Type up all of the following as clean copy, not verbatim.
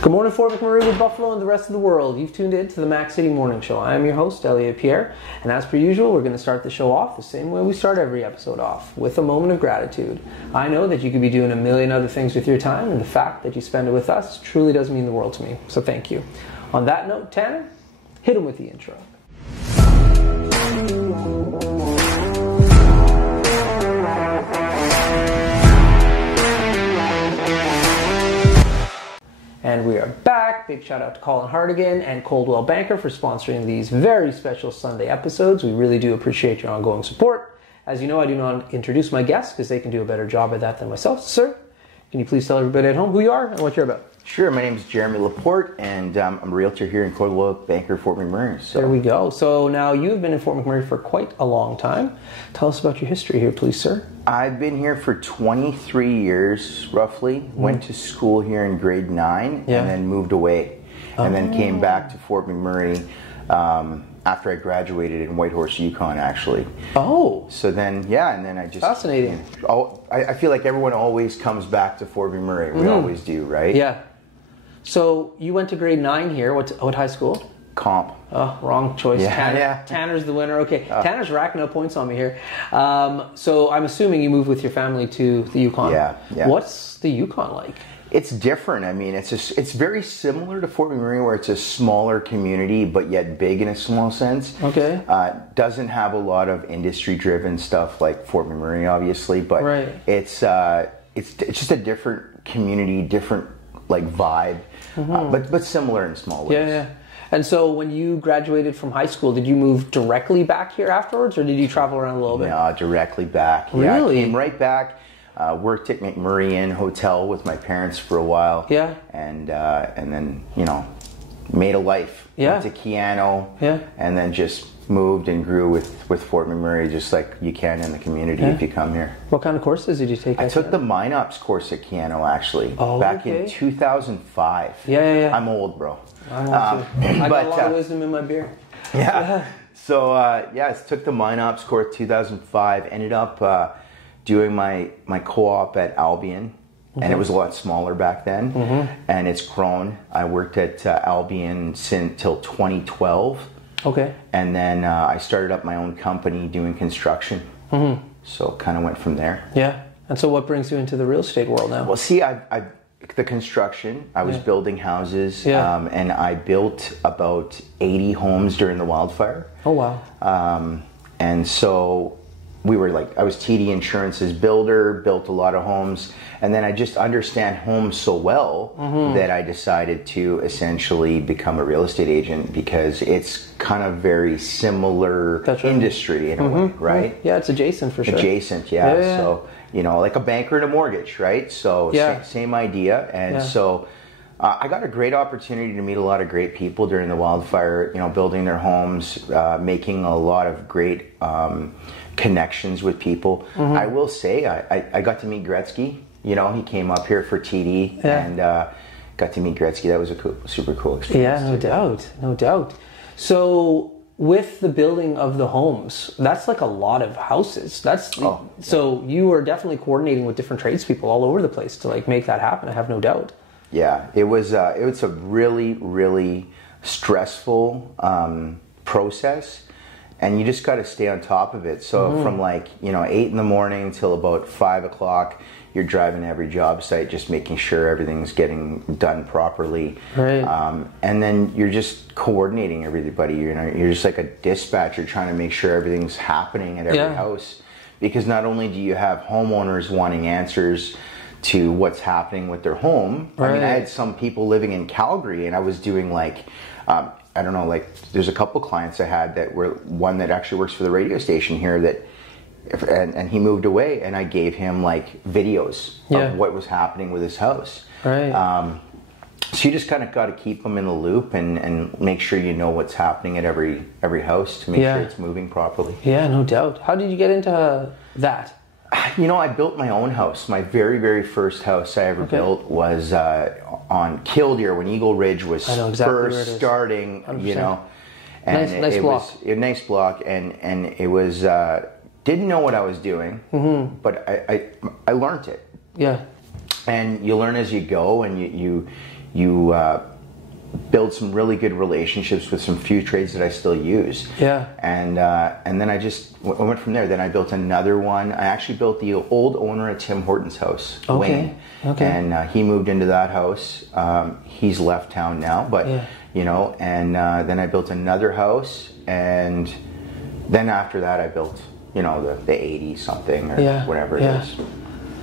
Good morning, Fort McMurray with Buffalo and the rest of the world. You've tuned in to the Mac City Morning Show. I am your host, Elliot Pierre, and as per usual, we're going to start the show off the same way we start every episode off, with a moment of gratitude. I know that you could be doing a million other things with your time, and the fact that you spend it with us truly does mean the world to me, so thank you. On that note, Tanner, hit him with the intro. And we are back. Big shout out to Colin Hardigan and Coldwell Banker for sponsoring these very special Sunday episodes. We really do appreciate your ongoing support. As you know, I do not introduce my guests because they can do a better job at that than myself. Sir, can you please tell everybody at home who you are and what you're about? Sure, my name is Jeromy Laporte, and I'm a realtor here in Coldwell Banker Fort McMurray. So. There we go. So now you've been in Fort McMurray for quite a long time. Tell us about your history here, please, sir. I've been here for 23 years, roughly. Went to school here in grade 9, and then moved away. And then came back to Fort McMurray after I graduated in Whitehorse, Yukon, actually. Oh. So then, and then I just... Fascinating. I feel like everyone always comes back to Fort McMurray. We always do, right? Yeah. So you went to grade 9 here. What high school? Comp. Oh, wrong choice. Yeah. Tanner's the winner. Okay, Tanner's racking up points on me here. So I'm assuming you moved with your family to the Yukon. Yeah. What's the Yukon like? It's different. I mean, it's very similar to Fort McMurray, where it's a smaller community, but yet big in a small sense. Okay. Doesn't have a lot of industry-driven stuff like Fort McMurray, obviously, but it's just a different community, different like vibe, but similar in small ways. Yeah. And so when you graduated from high school, did you move directly back here afterwards, or did you travel around a little bit? No, directly back. Really? Yeah, I came right back. Worked at McMurray Inn Hotel with my parents for a while. Yeah. And then, made a life. Yeah. Went to Keano. Yeah. And then just moved and grew with Fort McMurray, just like you can in the community if you come here. What kind of courses did you take? I took the Mine Ops course at Keano, actually. Oh, back in 2005. Yeah. I'm old, bro. I'm old too. I got a lot of wisdom in my beer. Yeah. So, I took the Mine Ops course 2005. Ended up doing my co-op at Albion. And it was a lot smaller back then. And it's grown. I worked at Albion till 2012. Okay. And then I started up my own company doing construction. So kind of went from there. Yeah. And so what brings you into the real estate world now? Well, see, the construction, I was building houses, and I built about 80 homes during the wildfire. Oh, wow. And so I was TD Insurance's builder, built a lot of homes, and then I just understand homes so well that I decided to essentially become a real estate agent, because it's kind of very similar industry in a way, right? Yeah, it's adjacent for sure. Adjacent, yeah. So, like a banker and a mortgage, right? So same idea. And so I got a great opportunity to meet a lot of great people during the wildfire, building their homes, making a lot of great connections with people. I will say I got to meet Gretzky. He came up here for TD and got to meet Gretzky. That was a super cool experience. Yeah, no doubt. So with the building of the homes, that's like a lot of houses. So you were definitely coordinating with different tradespeople all over the place to like make that happen. I have no doubt. Yeah, it was a really, really stressful process. And you just got to stay on top of it. So from 8 in the morning till about 5 o'clock, you're driving every job site, just making sure everything's getting done properly. Right. And then you're just coordinating everybody. You're just like a dispatcher trying to make sure everything's happening at every house. Because not only do you have homeowners wanting answers to what's happening with their home. Right. I mean, I had some people living in Calgary, and I was doing there's a couple clients I had that were one that actually works for the radio station here and he moved away, and I gave him like videos of what was happening with his house. Right. So you just kind of got to keep them in the loop and make sure you know what's happening at every house to make sure it's moving properly. Yeah, no doubt. How did you get into that? I built my own house. My very, very first house I ever built was on Killdeer when Eagle Ridge was first starting, 100%. And nice it block. was a nice block, and it was didn't know what I was doing, but I learned it. Yeah. And you learn as you go, and you you build some really good relationships with some few trades that I still use. Yeah. And then I just went from there. Then I built another one. I actually built the old owner of Tim Horton's house, Wayne. Okay. And he moved into that house. He's left town now, but you know. And then I built another house, and then after that I built, you know, the 80 something or whatever it is.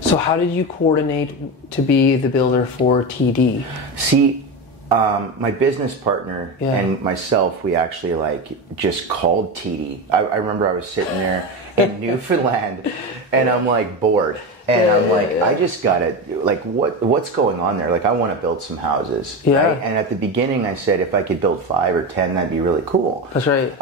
So how did you coordinate to be the builder for TD? See, my business partner and myself, we actually like just called TD. I remember I was sitting there in Newfoundland and I'm like bored. And I'm like, I just gotta, like, what's going on there? Like, I want to build some houses. Yeah. Right? And at the beginning I said, if I could build 5 or 10, that'd be really cool. That's right.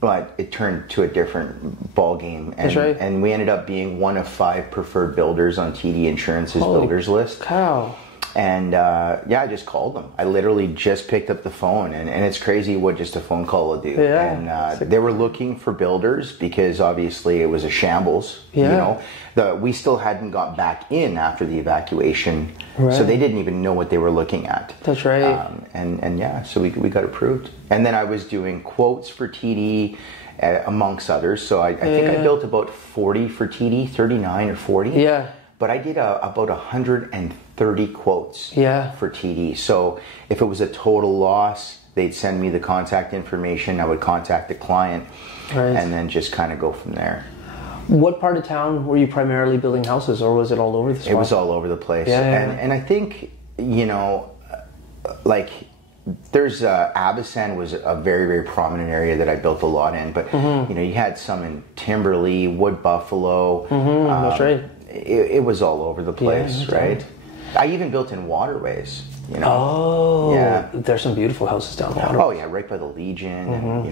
But it turned to a different ball game. And, and we ended up being one of 5 preferred builders on TD Insurance's builders list. Cow. And I just called them. I literally just picked up the phone, and it's crazy what just a phone call will do. Yeah. And they were looking for builders because obviously it was a shambles. Yeah. You know, we still hadn't got back in after the evacuation, so they didn't even know what they were looking at. That's right. So we got approved. And then I was doing quotes for TD. Amongst others. So I think I built about 40 for TD, 39 or 40. Yeah. But I did about 130 quotes for TD. So if it was a total loss, they'd send me the contact information. I would contact the client and then just kind of go from there. What part of town were you primarily building houses, or was it all over the spot? It was all over the place. And I think, you know, like there's Abisan was a very, very prominent area that I built a lot in. But, you know, you had some in Timberley, Wood Buffalo. That's right. It was all over the place, right? I even built in waterways, you know. Oh, yeah. There's some beautiful houses down water. Oh yeah, right by the Legion, and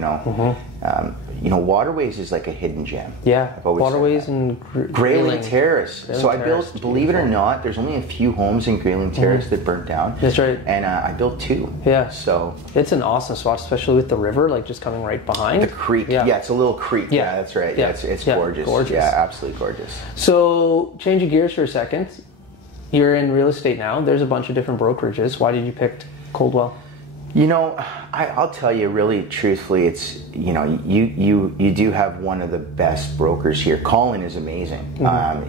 you know, waterways is like a hidden gem. Yeah, waterways and Grayling Terrace. So I built, believe it or not, there's only a few homes in Grayling Terrace that burnt down. That's right. And I built 2. Yeah. So it's an awesome spot, especially with the river, like just coming right behind. The creek. Yeah, it's a little creek. Yeah, that's right. Yeah, it's gorgeous. Yeah, absolutely gorgeous. So changing gears for a second. You're in real estate now. There's a bunch of different brokerages. Why did you pick Coldwell? You know, I'll tell you really truthfully, it's, you know, you do have one of the best brokers here. Colin is amazing.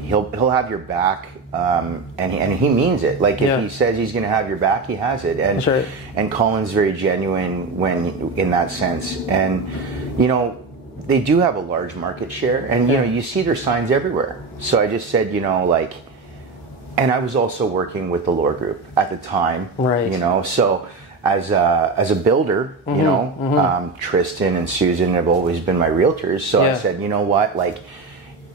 He'll have your back, and he means it. Like if he says he's going to have your back, he has it. And that's right. And Colin's very genuine when in that sense. And you know, they do have a large market share, and you know, you see their signs everywhere. So I just said, you know, like. And I was also working with the Lore Group at the time, you know. So as a builder, you know, Tristan and Susan have always been my realtors. So I said, you know what, like,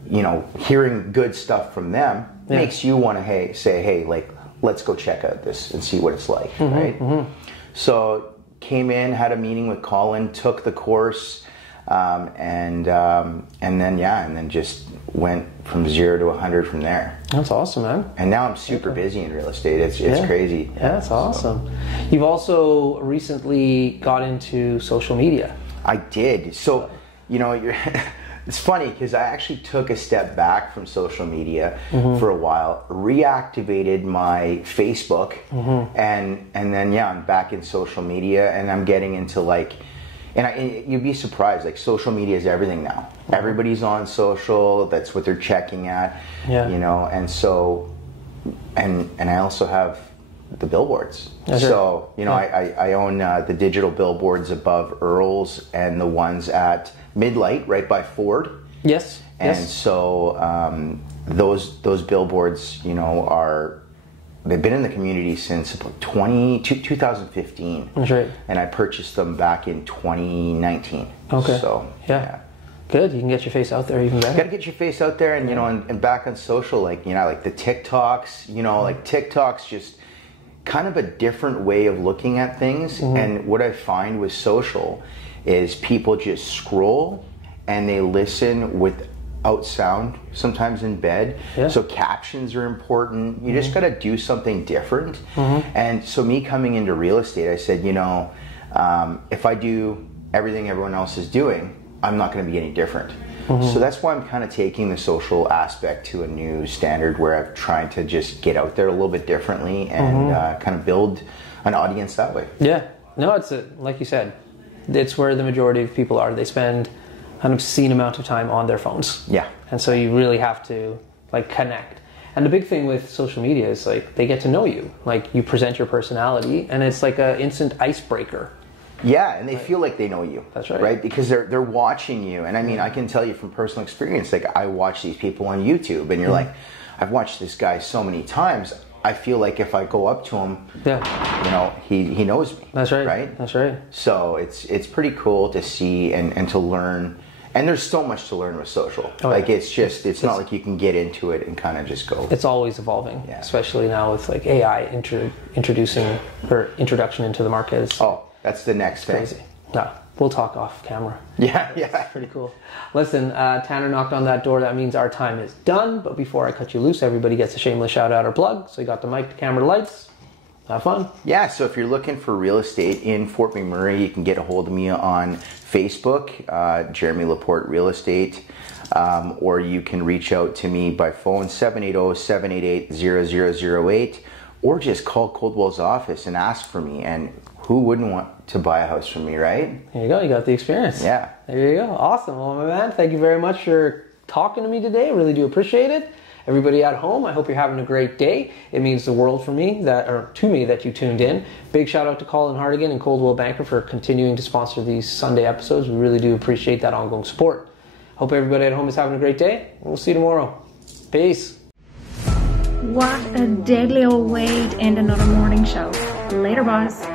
you know, hearing good stuff from them makes you want to say, hey, like, let's go check out this and see what it's like, right? So came in, had a meeting with Colin, took the course, and then just went from 0 to 100 from there. That's awesome, man. And now I'm super busy in real estate. It's crazy. Yeah, that's awesome. So. You've also recently got into social media. I did. So, you know, it's funny because I actually took a step back from social media for a while, reactivated my Facebook, and then I'm back in social media, and I'm getting into like. And you'd be surprised, like social media is everything now. Everybody's on social, that's what they're checking at, you know, and so, and I also have the billboards. So, you know, I own the digital billboards above Earl's and the ones at Midlight, right by Ford. Yes. And so those billboards, you know, they've been in the community since about 2015. That's right. And I purchased them back in 2019. Okay. So, yeah. Good. You can get your face out there even better. Got to get your face out there, and you know, and back on social, like, you know, like the TikToks, you know, like TikTok's just kind of a different way of looking at things. And what I find with social is people just scroll and they listen without sound, sometimes in bed. So captions are important. You just got to do something different. And so me coming into real estate, I said, you know, if I do everything everyone else is doing, I'm not going to be any different. So that's why I'm kind of taking the social aspect to a new standard, where I'm trying to just get out there a little bit differently and kind of build an audience that way. Yeah. No, it's like you said, it's where the majority of people are. They spend an obscene amount of time on their phones. Yeah. And so you really have to like connect. And the big thing with social media is like they get to know you. Like you present your personality, and it's like an instant icebreaker. Yeah, and they feel like they know you. That's right. Right? Because they're watching you. And I mean, I can tell you from personal experience, like I watch these people on YouTube, and you're like, I've watched this guy so many times. I feel like if I go up to him, you know, he knows me. That's right. Right? That's right. So it's pretty cool to see and to learn. And there's so much to learn with social. Oh, like it's not like you can get into it and kind of just go. It's always evolving, especially now with like AI introduction into the market. That's the next thing. Crazy. No, we'll talk off camera. Yeah. That's pretty cool. Listen, Tanner knocked on that door. That means our time is done. But before I cut you loose, everybody gets a shameless shout out or plug. So you got the mic, the camera, the lights. Have fun. Yeah, so if you're looking for real estate in Fort McMurray, you can get a hold of me on Facebook, Jeromy Laporte Real Estate, or you can reach out to me by phone, 780-788-0008, or just call Coldwell's office and ask for me. And who wouldn't want to buy a house from me, right? There you go. You got the experience. Yeah. There you go. Awesome. Well, my man, thank you very much for talking to me today. I really do appreciate it. Everybody at home, I hope you're having a great day. It means the world to me that you tuned in. Big shout out to Colin Hardigan and Coldwell Banker for continuing to sponsor these Sunday episodes. We really do appreciate that ongoing support. Hope everybody at home is having a great day. We'll see you tomorrow. Peace. What a deadly old way to end another morning show. Later, boss.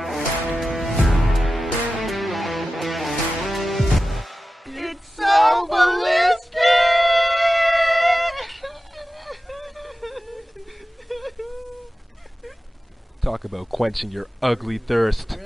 It's so ballistic! Talk about quenching your ugly thirst.